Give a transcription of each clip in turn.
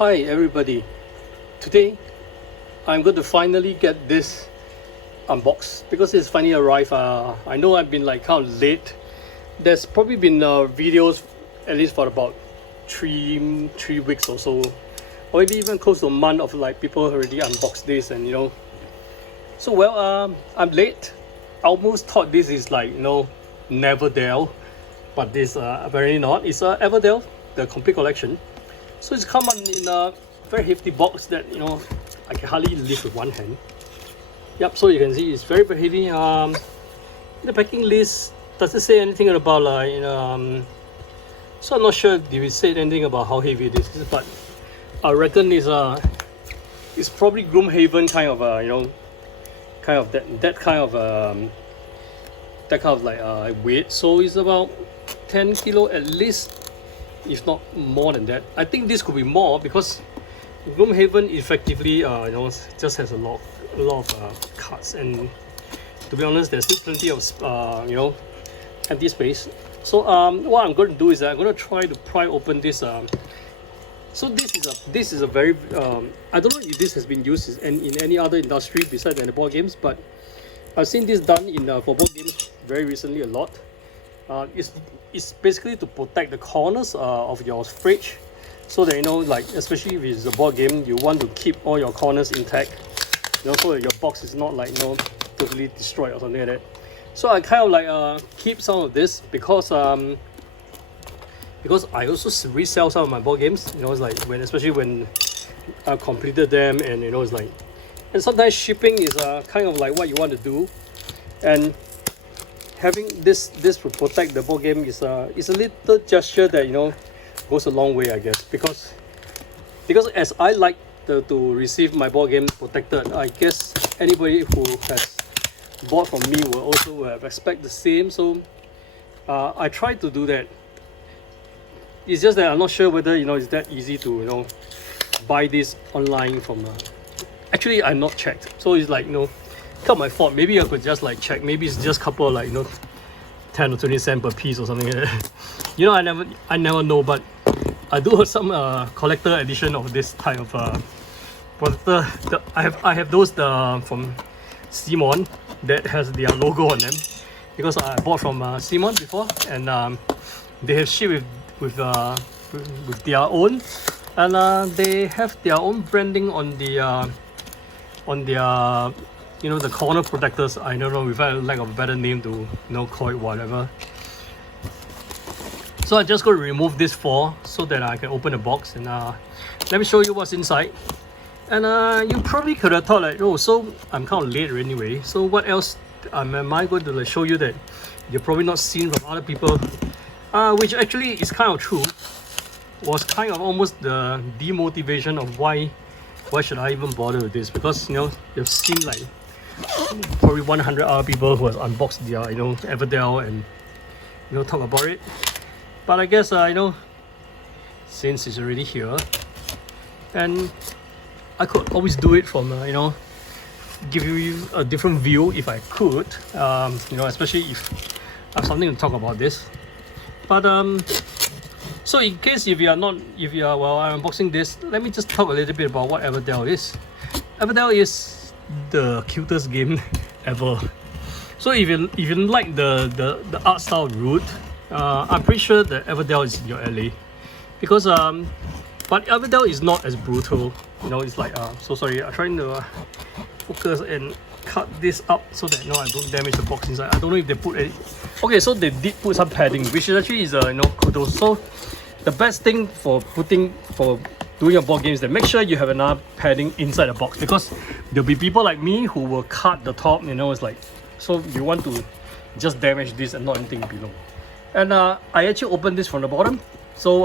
Hi everybody, today I'm going to finally get this unboxed because it's finally arrived. I know I've been like kind of late. There's probably been videos at least for about three weeks or so, or maybe even close to a month of like people already unboxed this, and so well, I'm late. I almost thought this is like Everdell, but this apparently not. It's Everdell The Complete Collection. So it's come in a very hefty box that I can hardly lift with one hand. Yep, so you can see it's very heavy. The packing list, does it say anything about so I'm not sure if it said anything about how heavy it is, but I reckon it's probably Gloomhaven kind of that kind of like weight. So it's about 10 kilo at least, if not more than that. I think this could be more because Gloomhaven effectively just has a lot of cards, and to be honest there's still plenty of empty space. So what I'm going to do is that I'm going to try to pry open this. So this is a very I don't know if this has been used in any other industry besides the board games, but I've seen this done for board games very recently a lot. It's basically to protect the corners of your fridge, so that like especially if it's a board game, you want to keep all your corners intact, so that your box is not like totally destroyed or something like that. So I kind of like keep some of this because I also resell some of my board games. It's like especially when I completed them, and it's like, and sometimes shipping is kind of like what you want to do, and having this to protect the board game is a little gesture that goes a long way, I guess, because as I like to receive my board game protected, I guess anybody who has bought from me will also expect the same. So I try to do that. It's just that I'm not sure whether it's that easy to buy this online from actually I'm not checked, so it's like not my fault. Maybe I could just like check. Maybe it's just couple like 10 or 20 cents per piece or something like that. I never know. But I do have some collector edition of this type of protector. I have those from Simon that has their logo on them, because I bought from Simon before, and they have shipped with their own, and they have their own branding on their the corner protectors. I don't know if I lack of a better name to call it whatever. So I just going to remove this four so that I can open the box, and let me show you what's inside. And you probably could have thought like, oh, so I'm kind of late anyway, so what else am I going to like show you that you've probably not seen from other people, which actually is kind of true. Was kind of almost the demotivation of why should I even bother with this, because you've seen like probably 100 other people who has unboxed their Everdell and talk about it. But I guess since it's already here, and I could always do it from give you a different view if I could, especially if I have something to talk about this. But so in case if you are while I'm unboxing this, let me just talk a little bit about what Everdell is. Everdell is the cutest game ever. So if you like the art style route, I'm pretty sure that Everdell is your alley, because but Everdell is not as brutal. It's like so sorry, I'm trying to focus and cut this up so that I don't damage the box inside. I don't know if they put any. Okay, so they did put some padding, which is actually is kudos. So the best thing for doing a board game is that make sure you have enough padding inside the box, because there'll be people like me who will cut the top. It's like, so you want to just damage this and not anything below. And I actually opened this from the bottom. So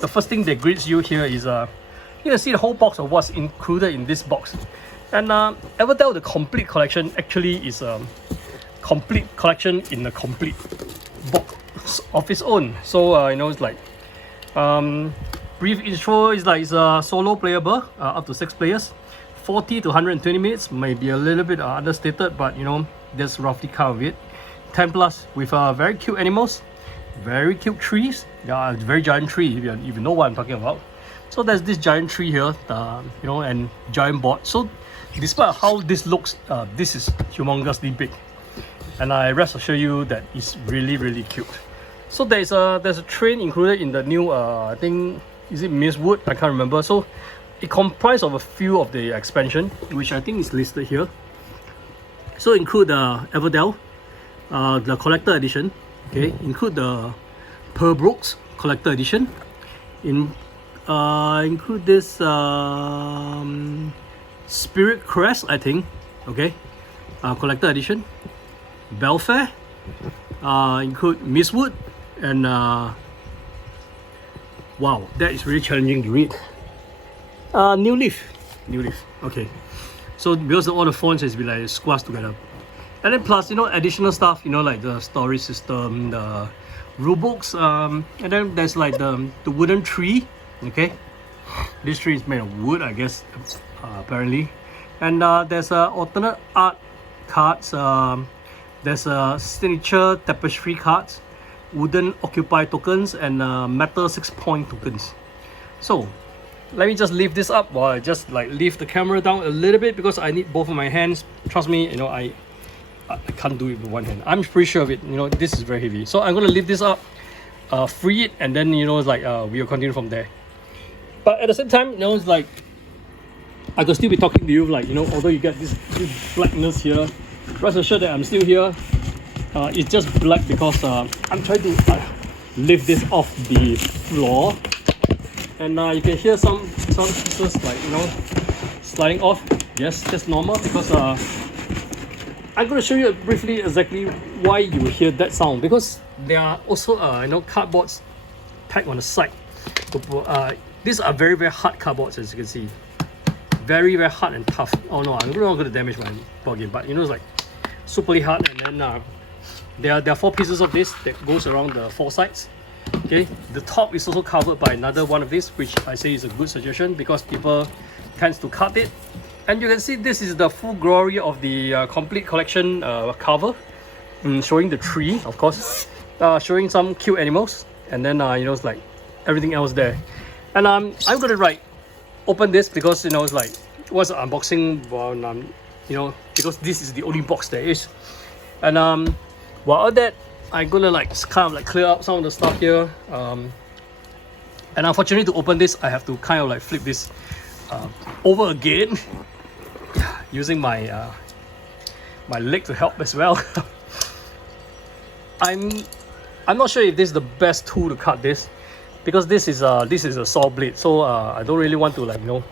the first thing that greets you here is you can see the whole box of what's included in this box. And Everdell The Complete Collection actually is a complete collection in a complete box of its own. So it's like brief intro is like it's solo playable, up to 6 players, 40 to 120 minutes, maybe a little bit understated, but that's roughly kind of it. 10 plus with very cute animals, very cute trees. Yeah, very giant tree if you know what I'm talking about. So there's this giant tree here, you know, and giant board. So despite how this looks, this is humongously big, and I rest assure you that it's really cute. So there's a train included in the new I think, is it Mistwood? I can't remember. So it comprised of a few of the expansion, which I think is listed here. So include the Everdell, the collector edition. Okay, include the Brooks collector edition. Include this Spirit Crest, I think. Okay, collector edition. Belfair. Include Mistwood, and wow, that is really challenging to read. New Leaf. Okay, so because all the fonts has been like squashed together, and then plus, you know, additional stuff, you know, like the story system, the rulebooks, and then there's like the wooden tree. Okay, this tree is made of wood, I guess, apparently, and there's alternate art cards. There's signature tapestry cards, wooden occupy tokens, and metal 6-point tokens. So let me just lift this up while I just like lift the camera down a little bit, because I need both of my hands. Trust me, you know, I can't do it with one hand. I'm pretty sure of it. You know, this is very heavy. So I'm gonna lift this up, free it, and then, you know, it's like we'll continue from there. But at the same time, you know, it's like I could still be talking to you, like, you know, although you get this blackness here, rest assured that I'm still here. It's just black because I'm trying to lift this off the floor, and you can hear some pieces, like, you know, sliding off. Yes, that's normal, because I'm going to show you briefly exactly why you will hear that sound, because there are also you know, cardboards packed on the side. These are very hard cardboards, as you can see. Very hard and tough. Oh no, I'm not going to damage my board game, but you know, it's like superly hard. And then there are 4 pieces of this that goes around the 4 sides. Okay, the top is also covered by another one of this, which I say is a good suggestion because people tends to cut it. And you can see this is the full glory of the complete collection cover, showing the tree, of course, showing some cute animals, and then you know, it's like everything else there. And I'm gonna open this, because, you know, it's like, what's the unboxing? Well, you know, because this is the only box there is. And while that, I'm gonna like kind of like clear up some of the stuff here. And unfortunately, to open this, I have to kind of like flip this over again, using my my leg to help as well. I'm not sure if this is the best tool to cut this, because this is a saw blade, so I don't really want to, like, you know.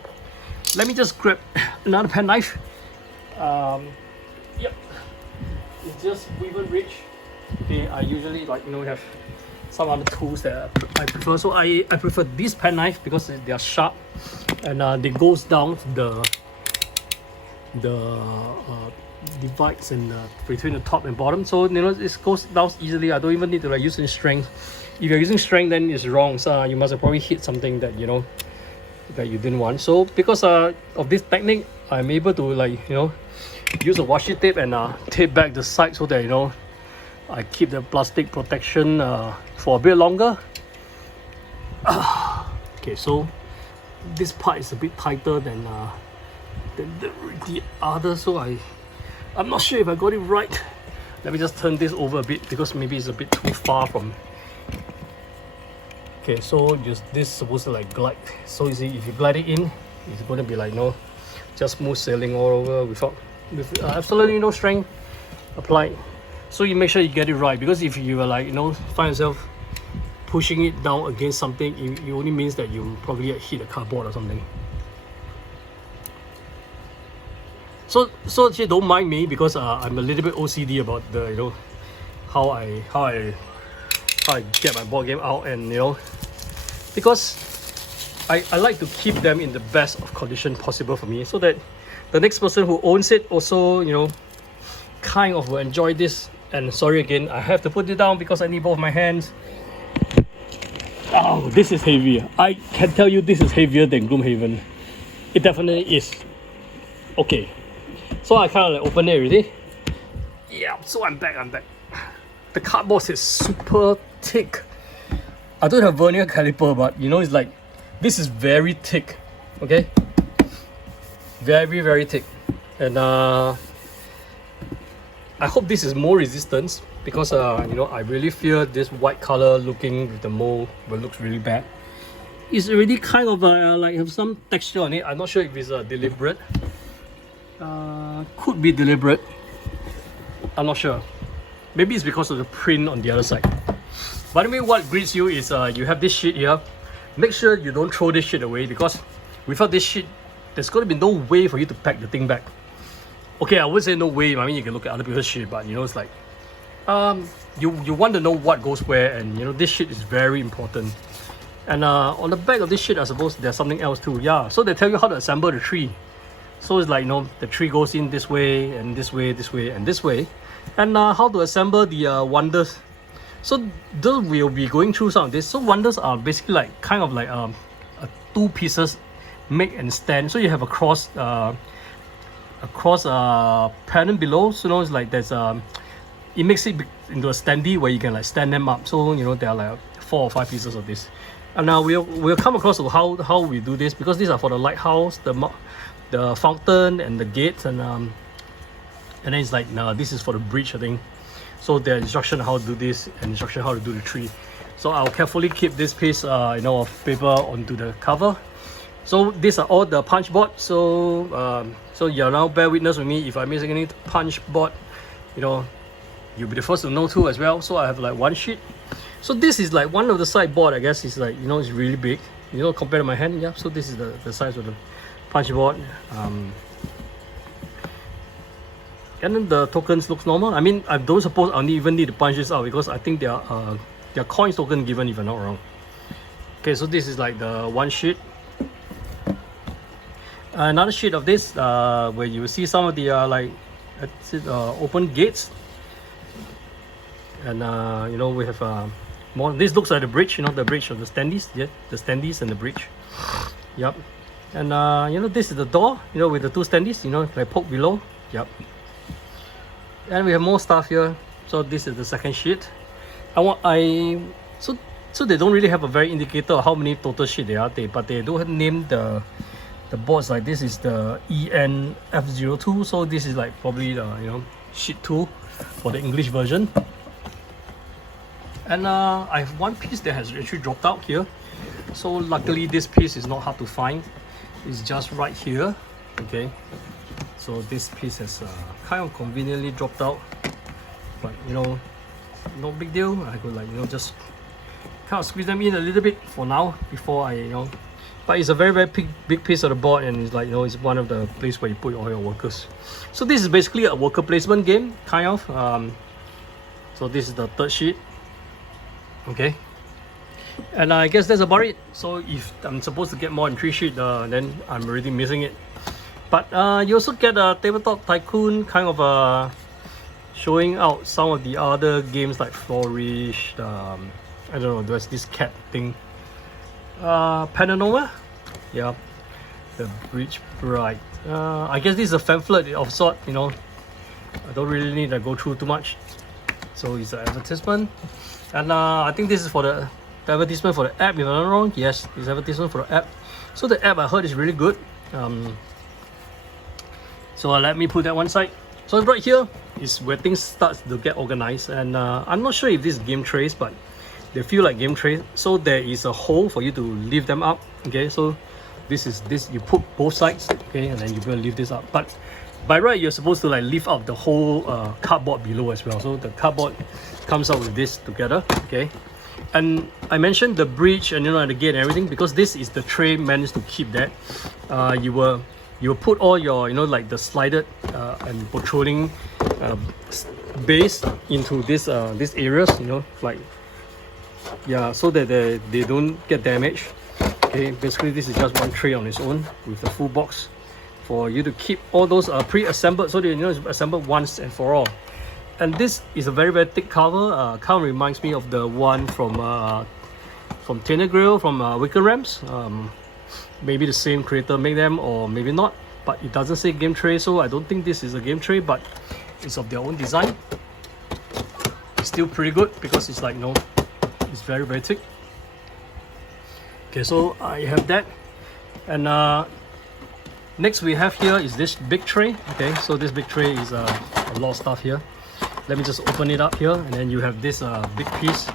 Let me just grab another pen knife. Yep, it's just within reach. Okay, I usually, like, you know, have some other tools that I prefer. So I prefer this pen knife because they are sharp, and they goes down the divides in between the top and bottom. So, you know, it goes down easily. I don't even need to like use any strength. If you're using strength, then it's wrong. So you must have probably hit something that, you know, that you didn't want. So because of this technique, I'm able to, like, you know, use a washi tape and tape back the side so that, you know, I keep the plastic protection for a bit longer. Okay, so this part is a bit tighter than the other, so I'm not sure if I got it right. Let me just turn this over a bit, because maybe it's a bit too far from. Okay, so just this is supposed to like glide. So you see, if you glide it in, it's going to be like, you know, just smooth sailing all over with absolutely no strength applied. So you make sure you get it right, because if you are like, you know, find yourself pushing it down against something, it only means that you probably hit a cardboard or something. So actually don't mind me, because I'm a little bit OCD about the, you know, how I get my board game out, and, you know, because I like to keep them in the best of condition possible for me, so that the next person who owns it also, you know, kind of will enjoy this. And sorry again, I have to put it down because I need both my hands. Oh, this is heavy. I can tell you this is heavier than Gloomhaven. It definitely is. Okay, so I kind of like open it already. Yeah, so I'm back. The cardboard is super thick. I don't have vernier caliper, but, you know, it's like, this is very thick, okay, very thick, and I hope this is more resistance, because you know, I really fear this white color looking with the mold will look really bad. It's already kind of like have some texture on it. I'm not sure if it's deliberate. Could be deliberate. I'm not sure. Maybe it's because of the print on the other side. But anyway, what greets you is you have this sheet here. Make sure you don't throw this shit away, because without this sheet, there's going to be no way for you to pack the thing back. Okay, I would say no way. I mean, you can look at other people's shit, but you know, it's like you want to know what goes where, and you know, this shit is very important. And on the back of this shit, I suppose there's something else too. Yeah, so they tell you how to assemble the tree. So it's like, you know, the tree goes in this way, and this way, this way, and this way. And how to assemble the wonders. So those will be going through some of this. So wonders are basically like kind of like two pieces make and stand. So you have a cross pattern below. So you know, it's like there's it makes it into a standee where you can like stand them up. So you know, there are like 4 or 5 pieces of this. And now we'll come across to how we do this, because these are for the lighthouse, the fountain, and the gates, and then it's like, no, this is for the bridge, I think. So there are instruction how to do this and instruction how to do the tree. So I'll carefully keep this piece you know, of paper onto the cover. So these are all the punch board. So so you're now bear witness with me if I miss any punch board. You know, you'll be the first to know too as well. So I have like one sheet. So this is like one of the sideboard, I guess. It's like, you know, it's really big, you know, compared to my hand. Yeah, so this is the size of the punch board. And then the tokens looks normal. I mean, I don't suppose I even need to punch this out, because I think they are coins token given, if I'm not wrong. Okay, so this is like the one sheet. Another sheet of this where you will see some of the like open gates. And you know, we have more. This looks like the bridge, you know, the bridge of the standees. Yeah, the standees and the bridge. Yep. And you know, this is the door, you know, with the 2 standees, you know, like poke below. Yep. And we have more stuff here. So this is the second sheet. So they don't really have a very indicator of how many total sheet there are, but they do name the boards. Like this is the ENF02. So this is like probably the, you know, sheet 2 for the English version. And I have one piece that has actually dropped out here. So luckily this piece is not hard to find. It's just right here. Okay. So this piece has kind of conveniently dropped out. But you know, no big deal. I could like, you know, just kind of squeeze them in a little bit for now before I, you know. But it's a very big piece of the board, and it's like, you know, it's one of the places where you put all your workers. So this is basically a worker placement game, kind of. So this is the third sheet. Okay, and I guess that's about it. So if I'm supposed to get more than 3 sheets, then I'm already missing it. But you also get a Tabletop Tycoon, kind of showing out some of the other games like Flourish. I don't know, there's this cat thing. Panorama, yeah, the Bridge Bride. I guess this is a pamphlet of sort. You know, I don't really need to go through too much. So it's an advertisement. And I think this is for the advertisement for the app, if I'm not wrong. Yes, it's advertisement for the app. So the app, I heard, is really good. So let me put that one side. So right here is where things start to get organized. And I'm not sure if this is game trays, but they feel like game trays. So there is a hole for you to lift them up. Okay, so this is this, you put both sides, okay, and then you will lift this up. But by right, you're supposed to like lift up the whole cardboard below as well. So the cardboard comes out with this together, okay. And I mentioned the bridge and, you know, the gate and everything, because this is the tray managed to keep that. You will put all your, you know, like the slided and protruding base into this these areas, you know, like, yeah, so that they don't get damaged. Okay, basically this is just one tray on its own with the full box for you to keep all those pre-assembled, so that, you know, it's assembled once and for all. And this is a very thick cover. Kind of reminds me of the one from Tinner Grill, from Wicker Rams. Maybe the same creator made them, or maybe not. But it doesn't say game tray, so I don't think this is a game tray, but it's of their own design. It's still pretty good because it's like, you know, it's very thick. Okay, so I have that, and next we have here is this big tray. Okay, so this big tray is a lot of stuff here. Let me just open it up here, and then you have this big piece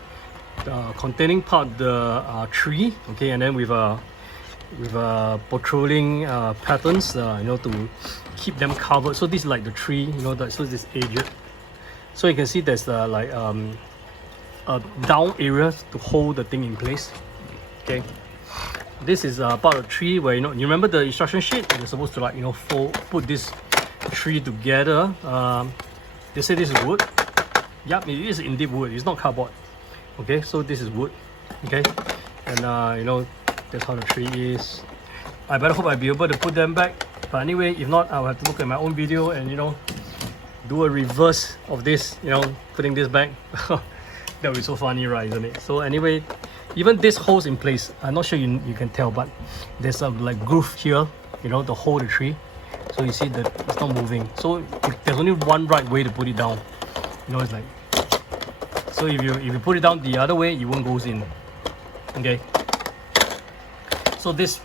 containing part of the tree. Okay, and then with patrolling patterns, you know, to keep them covered. So this is like the tree, you know, so this aged. So you can see there's like a down area to hold the thing in place. Okay, this is part of the tree where, you know, you remember the instruction sheet? You're supposed to, like, you know, put this tree together. They say this is wood. Yep, it is indeed wood. It's not cardboard. Okay, so this is wood. Okay, and you know, that's how the tree is. I better hope I'll be able to put them back. But anyway, if not, I'll have to look at my own video and, you know, do a reverse of this, you know, putting this back. That would be so funny, right, isn't it? So anyway, even this holds in place. I'm not sure you can tell, but there's a like groove here, you know, to hold the tree. So you see that it's not moving. So there's only one right way to put it down. You know, it's like, so if you put it down the other way, it won't go in. Okay. So this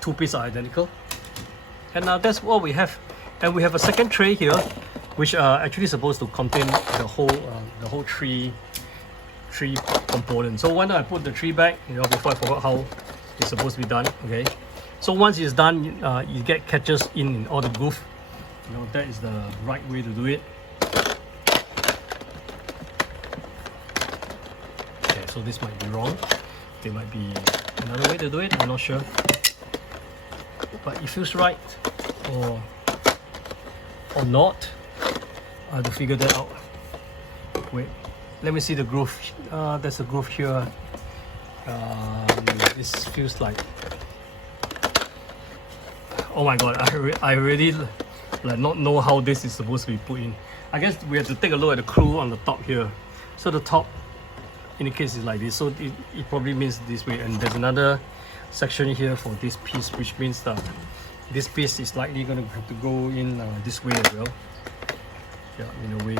two pieces are identical, and that's what we have. And we have a second tray here, which are actually supposed to contain the whole tree component. So why don't I put the tree back, you know, before I forgot how it's supposed to be done. Okay, so once it's done, you get catches in all the groove. You know, that is the right way to do it. Okay, so this might be wrong. There might be another way to do it, I'm not sure, but it feels right, or not. I have to figure that out. Wait, let me see the groove. There's a groove here. This feels like, oh my god, I really like not know how this is supposed to be put in. I guess we have to take a look at the clue on the top here. So the top indicates it's like this, so it probably means this way. And there's another section here for this piece, which means that this piece is likely going to have to go in this way as well. Yeah, in a way.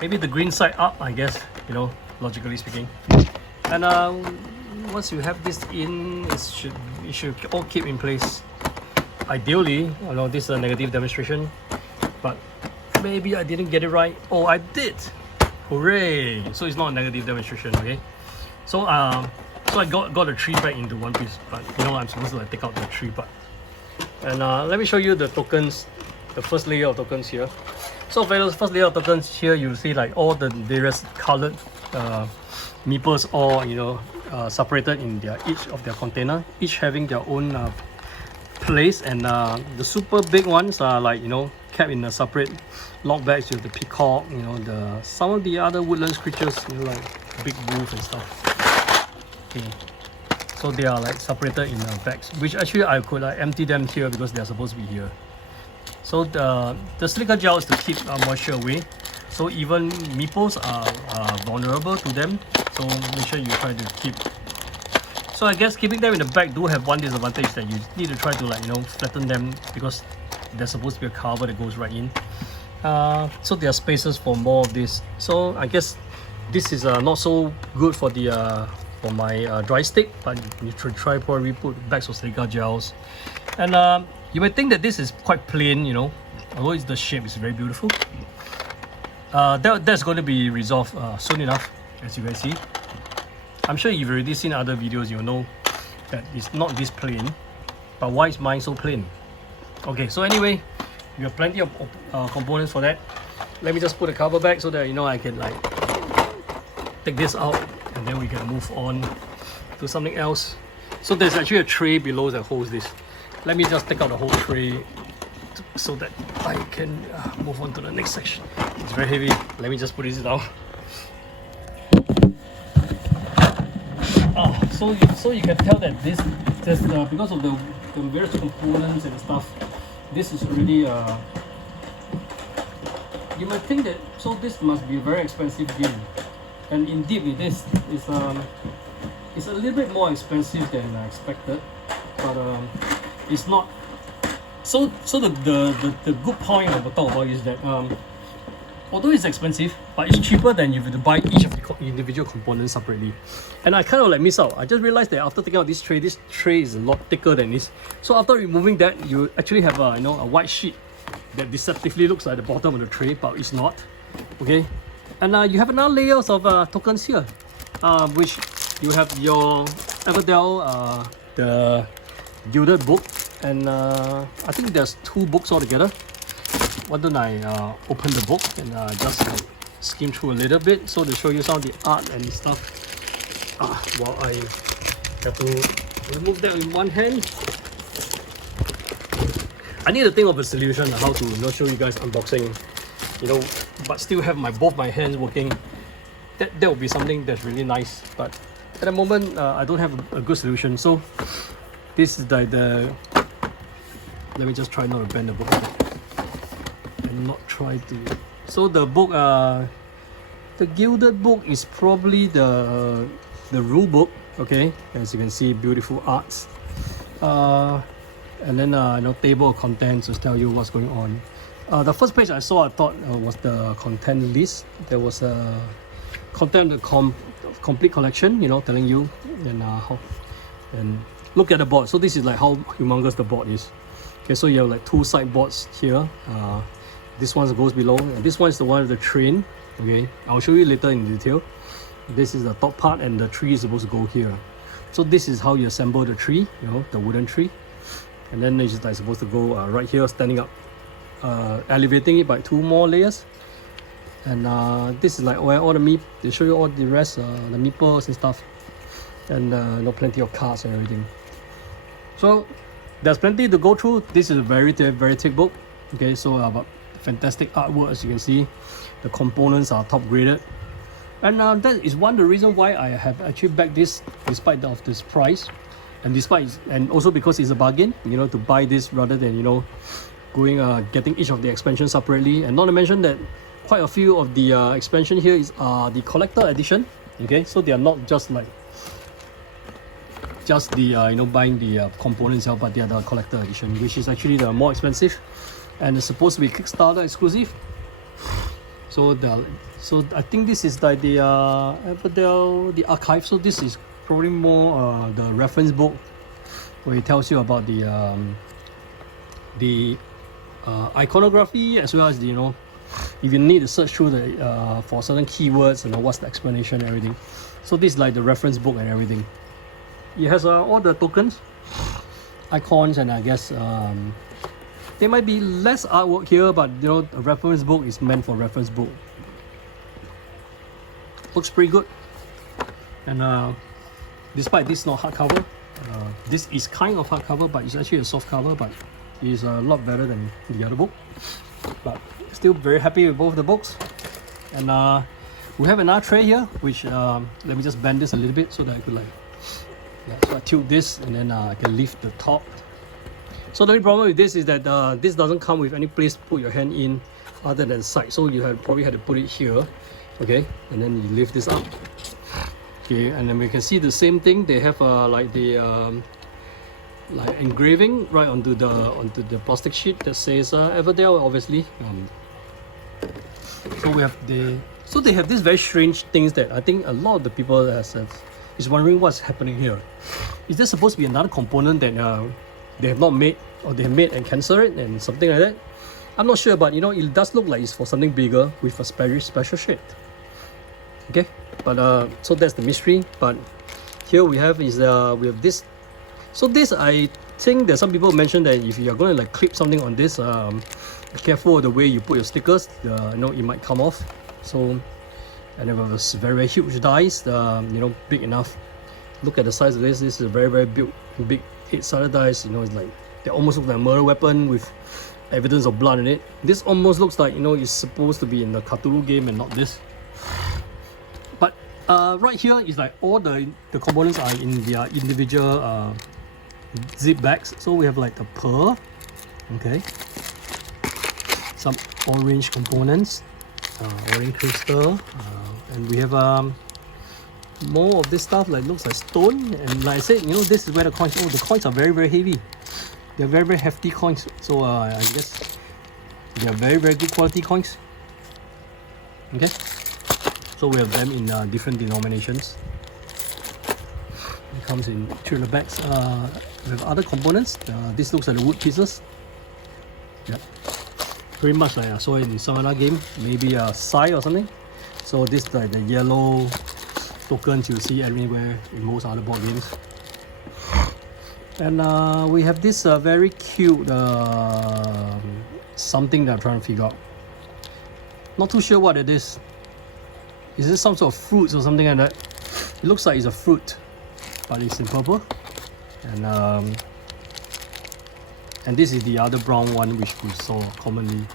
Maybe the green side up, I guess, you know, logically speaking. And once you have this in, it should all keep in place. Ideally, I know this is a negative demonstration, but maybe I didn't get it right. Oh, I did! Hooray! So it's not a negative demonstration, okay? So so I got the tree back into one piece, but you know, I'm supposed to like take out the tree part. And let me show you the tokens, the first layer of tokens here. So for the first layer of tokens here, you'll see like all the various colored meeples, all, you know, separated in each of their container, each having their own place. And the super big ones are like, you know, kept in a separate lock bags with the peacock, you know, some of the other woodlands creatures, you know, like big wolf and stuff. Okay. So they are like separated in bags, which actually I could empty them here because they are supposed to be here. So the silica gel is to keep moisture away. So even meeples are vulnerable to them. So make sure you try to keep. So I guess keeping them in the bag do have one disadvantage, that you need to try to, like, you know, flatten them because there's supposed to be a cover that goes right in. So there are spaces for more of this. So I guess this is not so good for the for my dry stick, but you should try probably put bags of silica gels. And you might think that this is quite plain, you know, although the shape is very beautiful. That's going to be resolved soon enough, as you guys see. I'm sure you've already seen other videos, you'll know that it's not this plain. But why is mine so plain? Okay, so anyway, we have plenty of components for that. Let me just put the cover back so that, you know, I can like take this out, and then we can move on to something else. So there's actually a tray below that holds this. Let me just take out the whole tray so that I can move on to the next section. It's very heavy. Let me just put this down. So you can tell that this because of the various components and stuff, this is really you might think that, so this must be a very expensive game, and indeed it is. It's a little bit more expensive than I expected, but it's not. So the good point I will talk about is that although it's expensive, but it's cheaper than if you to buy each of the individual components separately. And I kind of like miss out. I just realized that after taking out this tray is a lot thicker than this. So after removing that, you actually have a white sheet that deceptively looks like the bottom of the tray, but it's not. Okay, and you have another layers of tokens here, which you have your Everdell the Gilded book, and I think there's 2 books altogether. Why don't I open the book and just skim through a little bit so to show you some of the art and stuff. While I have to remove that in one hand. I need to think of a solution how to show you guys unboxing, but still have both my hands working. That would be something that's really nice. But at the moment, I don't have a good solution. So this is like the. Let me just try not to bend the book and not try to. So the book, the Gilded book is probably the rule book. Okay, as you can see, beautiful arts. And then table of contents to tell you what's going on. The first page I saw, I thought was the content list. There was a content of the complete collection, telling you and how, and look at the board. So this is like how humongous the board is. Okay, so you have like 2 side boards here. This one goes below, and this one is the one with the train. Okay, I'll show you later in detail. This is the top part, and the tree is supposed to go here. So this is how you assemble the tree, the wooden tree. And then it's just like supposed to go right here, standing up, elevating it by 2 more layers. And this is like where all the they show you all the rest, the meeples and stuff, and plenty of cards and everything. So there's plenty to go through. This is a very thick book. Okay, so about fantastic artwork, as you can see. The components are top graded, and that is one of the reasons why I have actually backed this despite of this price. And also because it's a bargain, to buy this rather than getting each of the expansions separately. And not to mention that quite a few of the expansion here is the collector edition. Okay, so they are not just like the buying the components itself, but they are the collector edition, which is actually the more expensive, and it's supposed to be Kickstarter exclusive. So I think this is like the Everdell the archive. So this is probably more the reference book where it tells you about the iconography, as well as the if you need to search through the for certain keywords and what's the explanation and everything. So this is like the reference book and everything. It has all the tokens, icons, and I guess there might be less artwork here, but a reference book is meant for reference book. Looks pretty good. And despite this not hardcover, this is kind of hardcover, but it's actually a soft cover, but it's a lot better than the other book. But still very happy with both the books. And we have another tray here, which let me just bend this a little bit so that I could so I tilt this, and then I can lift the top. So the only problem with this is that this doesn't come with any place to put your hand in other than side. So you probably had to put it here, okay, and then you lift this up. Okay, and then we can see the same thing. They have like the like engraving right onto the plastic sheet that says Everdell, obviously. So we have they have these very strange things that I think a lot of the people is wondering what's happening here. Is there supposed to be another component that they have not made, or they have made and cancel it and something like that? I'm not sure, but it does look like it's for something bigger with a special shade. Okay, but so that's the mystery. But here we have we have this. So this, I think that some people mentioned that if you are going to like clip something on this, be careful of the way you put your stickers. It might come off. So, and it was very huge dice, big enough. Look at the size of this. This is a very big 8-sided dice. It's like they almost look like a murder weapon with evidence of blood in it. This almost looks like it's supposed to be in the Cthulhu game and not this. But right here is like all the components are in their individual zip bags. So we have like the pearl, okay, some orange components, orange crystal, and we have more of this stuff like looks like stone. And like I said, this is where the coins. Oh, the coins are very heavy. They're very hefty coins. So I guess they are very good quality coins. Okay. So we have them in different denominations. It comes in 300 bags. We have other components. This looks like the wood pieces. Yep. Pretty much like I saw in some other game, maybe a Sai or something. So this is like the yellow tokens you see everywhere in most other board games. And we have this very cute something that I'm trying to figure out. Not too sure what it is. Is this some sort of fruits or something like that? It looks like it's a fruit, but it's in purple. And this is the other brown one which we saw commonly.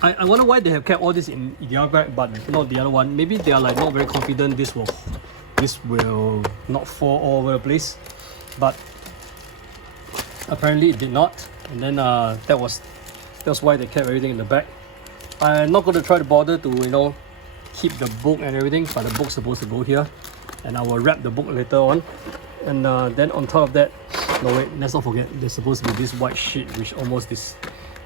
I wonder why they have kept all this in the other bag but not the other one. Maybe they are like not very confident this will not fall all over the place. But apparently it did not. And then that's why they kept everything in the bag. I'm not going to try to bother to keep the book and everything, but the book's supposed to go here. And I will wrap the book later on. And then on top of that, no wait, let's not forget, there's supposed to be this white sheet which almost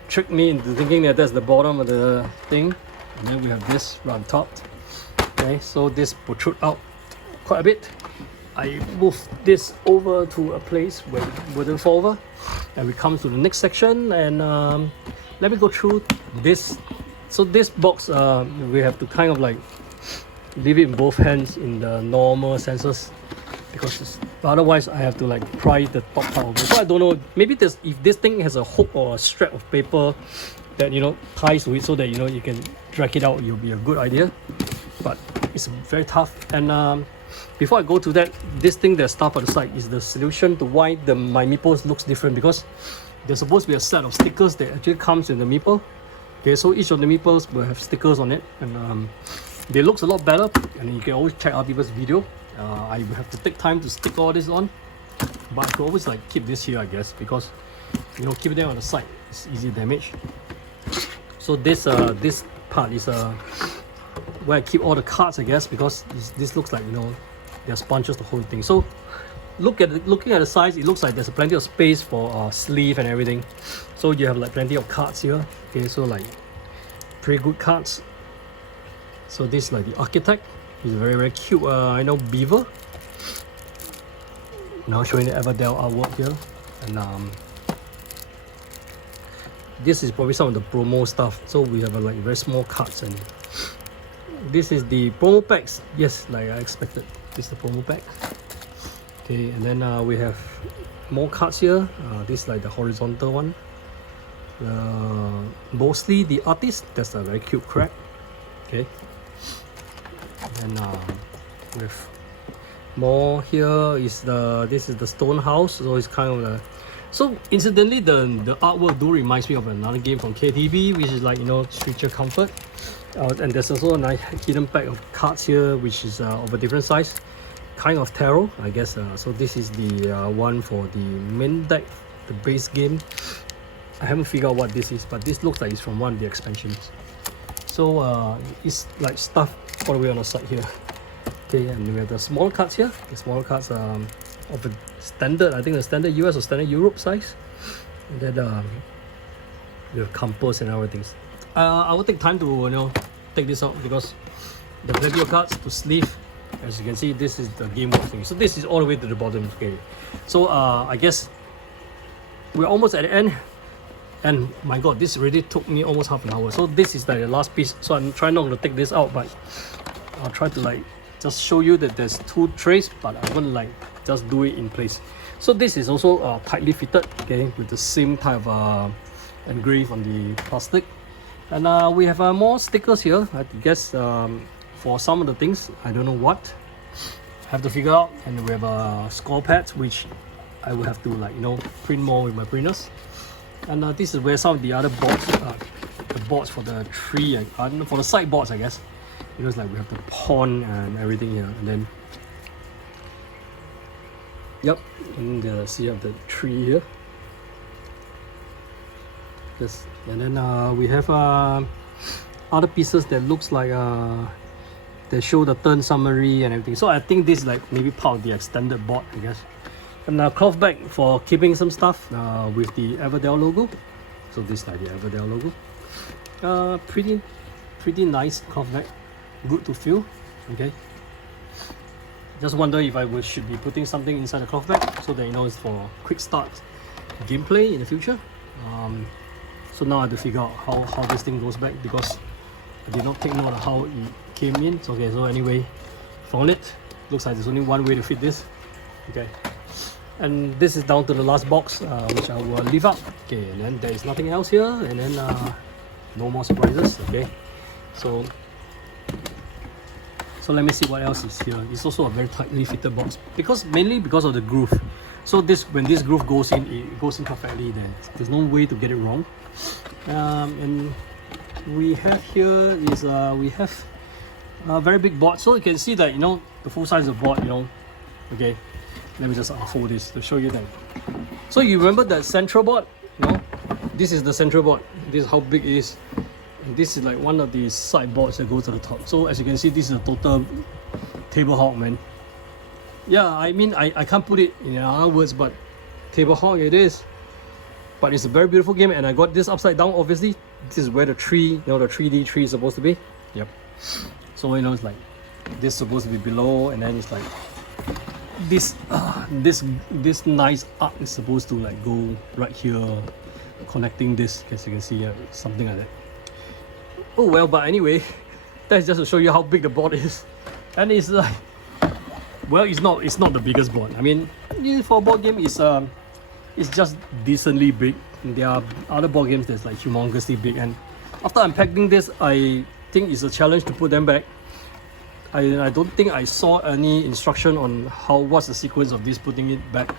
tricked me into thinking that that's the bottom of the thing. And then we have this right on top. Okay, so this protrude out quite a bit. I moved this over to a place where it wouldn't fall over. And we come to the next section, and let me go through this. So this box, we have to kind of like leave it in both hands in the normal senses, because otherwise I have to like pry the top part of it. So I don't know, maybe if this thing has a hook or a strap of paper that ties to it so that you can drag it out, it'll be a good idea. But it's very tough. And before I go to that, this thing that's stuff on the side is the solution to why my meeples looks different, because there's supposed to be a set of stickers that actually comes in the meeple. Okay, so each of the meeples will have stickers on it, and they looks a lot better. And you can always check out people's video. I have to take time to stick all this on, but I could always like keep this here, I guess, because keep it on the side, it's easy damage. So this part is where I keep all the cards, I guess, because this looks like they're sponges the whole thing. So looking at the size, it looks like there's plenty of space for sleeve and everything. So you have like plenty of cards here. Okay, so like pretty good cards. So this is like the architect. He's a very, very cute beaver. Now showing the Everdell artwork here. And this is probably some of the promo stuff. So we have like very small cards, and this is the promo packs. Yes, like I expected. This is the promo pack. Okay, and then we have more cards here. This is like the horizontal one. Mostly the artist. That's a very cute crab. Okay. And with more here is this is the stone house. So it's kind of so incidentally the artwork do reminds me of another game from KTB, which is like Creature Comfort. And there's also a nice hidden pack of cards here, which is of a different size, kind of tarot, I guess. So this is the one for the main deck, the base game. I haven't figured out what this is, but this looks like it's from one of the expansions. So it's like stuff all the way on the side here. Okay, and we have the smaller cards here. The smaller cards of a standard, I think the standard US or standard Europe size. And then we have compass and everything. I will take time to take this out, because the plenty of cards to sleeve. As you can see, this is the Gameboard thing. So this is all the way to the bottom. Okay, so I guess we're almost at the end. And my god, this already took me almost half an hour. So this is like the last piece. So I'm trying not to take this out, but I'll try to like just show you that there's two trays, but I'm gonna like just do it in place. So this is also tightly fitted, okay, with the same type of engrave on the plastic. And we have more stickers here, I guess, for some of the things. I don't know what, I have to figure out. And we have score pads, which I will have to like print more with my printers. And this is where some of the other boards, the boards for the tree, for the side boards, I guess, because like we have the pawn and everything here. And then yep, and see of the tree here. Yes, and then we have other pieces that looks like they show the turn summary and everything. So I think this is like maybe part of the extended board, I guess. And a cloth bag for keeping some stuff with the Everdell logo. So this is like the Everdell logo. Pretty nice cloth bag. good to feel. Okay. Just wonder if I should be putting something inside the cloth bag so that you know it's for quick start gameplay in the future. So now I have to figure out how this thing goes back because I did not take note of how it came in. So, okay, so anyway, found it. Looks like there's only one way to fit this. Okay, and this is down to the last box, which I will leave up. Okay, and then there is nothing else here, and then no more surprises. Okay, so let me see what else is here. It's also a very tightly fitted box mainly because of the groove. So when this groove goes in, it goes in perfectly. There's no way to get it wrong. And we have here is we have a very big board. So you can see that, you know, the full size of board, you know. Okay, let me just unfold this to show you that. So you remember that central board? No, this is the central board. This is how big it is. And this is like one of the side boards that go to the top. So as you can see, this is a total table hog, man. Yeah, I mean, I can't put it in other words, but table hog it is. But it's a very beautiful game, and I got this upside down. Obviously, this is where the tree, you know, the 3D tree is supposed to be. Yep. So you know, it's like this is supposed to be below, and then it's like this nice arc is supposed to like go right here, connecting this. As you can see, something like that. Oh well, but anyway, that's just to show you how big the board is, and it's like, well, it's not the biggest board. I mean, for a board game, it's just decently big. There are other board games that's like humongously big, and after unpacking this, I think it's a challenge to put them back. I don't think I saw any instruction on what's the sequence of this putting it back.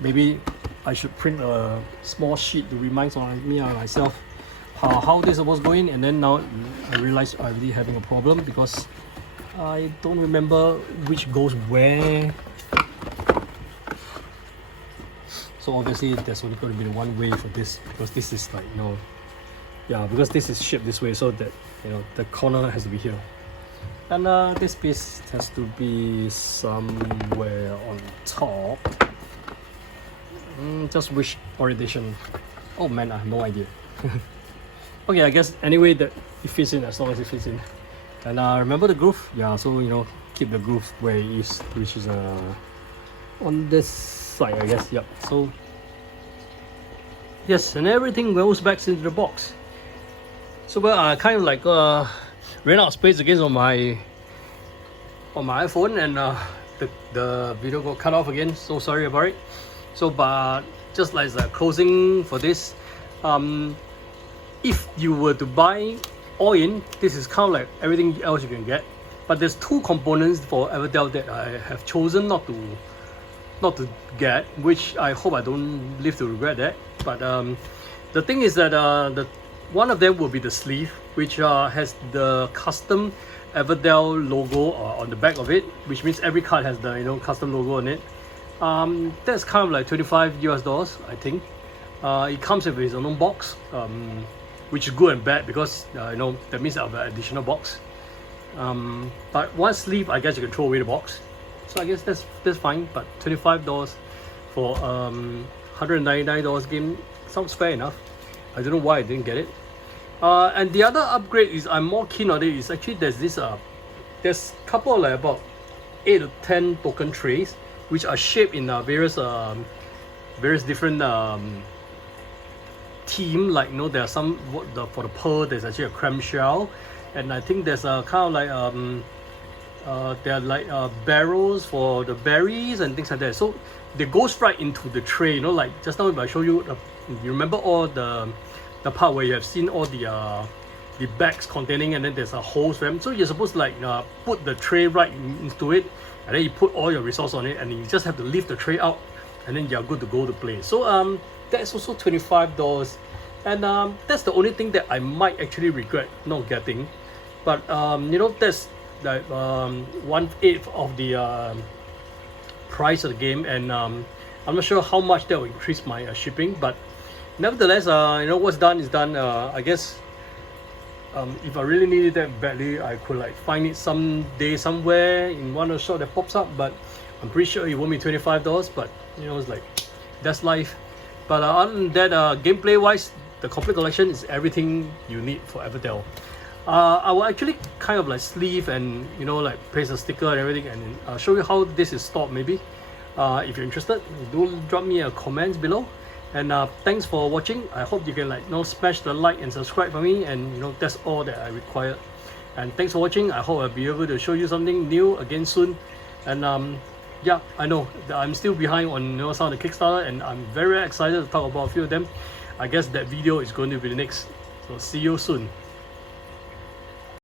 Maybe I should print a small sheet to remind me and myself how this was going, and then now I realize I'm really having a problem because I don't remember which goes where. So obviously there's only going to be one way for this, because this is like, you know, yeah, because this is shaped this way, so that, you know, the corner has to be here, and this piece has to be somewhere on top. Just which orientation? Oh man, I have no idea. Okay, I guess anyway that it fits in as long as it fits in. And remember the groove? Yeah, so you know, keep the groove where it is, which is on this side, I guess. Yep. So yes, and everything goes back into the box. So well, I kind of like ran out of space again on my iPhone, and the video got cut off again. So sorry about it. So but just like the closing for this, if you were to buy all in, this is kind of like everything else you can get, but there's two components for Everdell that I have chosen not to get, which I hope I don't live to regret that. But the thing is that one of them will be the sleeve, which has the custom Everdell logo on the back of it, which means every card has the, you know, custom logo on it. That's kind of like $25 US, I think. It comes with its own box, which is good and bad, because you know, that means I have an additional box. But one sleeve, I guess you can throw away the box, so I guess that's fine. But $25 for $199 game sounds fair enough. I don't know why I didn't get it. And the other upgrade is I'm more keen on it. Is actually there's this there's a couple of like about 8 to 10 token trays, which are shaped in various different theme. Like, you know, there are some for the pearl, there's actually a clam shell, and I think there's a kind of like there are like barrels for the berries and things like that. So they goes right into the tray, you know, like just now if I show you, you remember all the part where you have seen all the bags containing, and then there's a holes for them. So you're supposed to like put the tray right into it, and then you put all your resource on it, and you just have to lift the tray out, and then you're good to go to play. So that's also $25, and that's the only thing that I might actually regret not getting. But you know, that's like 1/8 of the price of the game, and I'm not sure how much that will increase my shipping, but nevertheless, you know, what's done is done. I guess if I really needed that badly, I could like find it someday somewhere in one of the shop that pops up, but I'm pretty sure it won't be $25. But you know, it's like, that's life. But other than that, gameplay wise, the complete collection is everything you need for Everdell. I will actually kind of like sleeve and like paste a sticker and everything, and show you how this is stored maybe. If you're interested, do drop me a comment below. And thanks for watching. I hope you can like smash the like and subscribe for me, and that's all that I require. And thanks for watching. I hope I'll be able to show you something new again soon. And yeah, I know that I'm still behind on some of the Kickstarter, and I'm very excited to talk about a few of them. I guess that video is going to be the next. So see you soon.